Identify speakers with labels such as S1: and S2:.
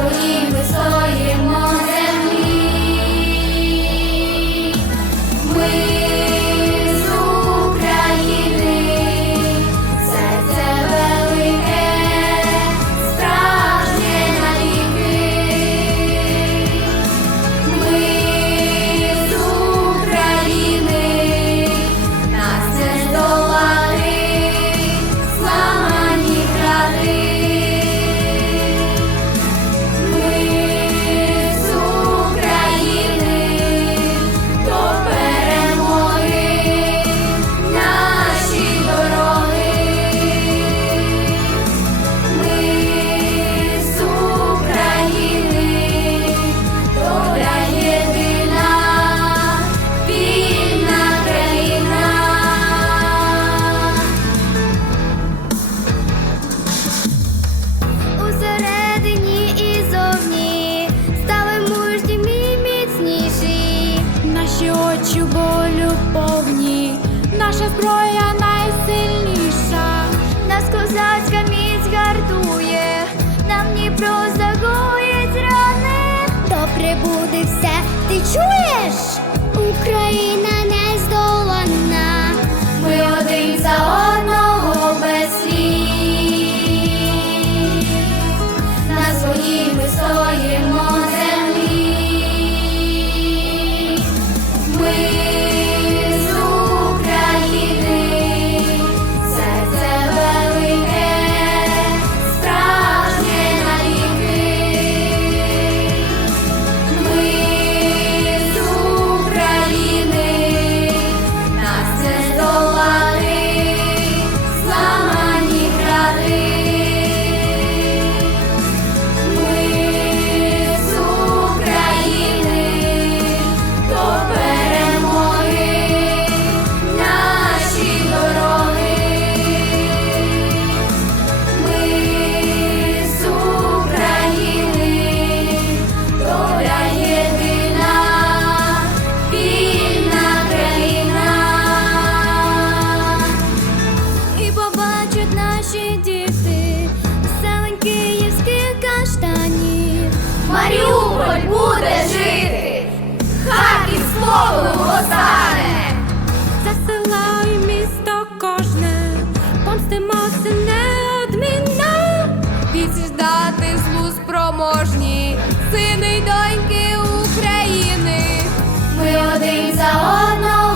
S1: so
S2: he очі болю повні, наша зброя найсильніша,
S3: нас козацька міць гардує, нам Дніпро загоїть рани.
S1: Добре буде все, ти чуєш? Україна.
S2: і побачать наші діти, Селень київських каштанів.
S3: Маріуполь буде жити, Харків словом остане.
S2: За села і місто кожне, помстимося неодмінно, відсіждати злу спроможні, сини й доньки України.
S3: Ми один за одного.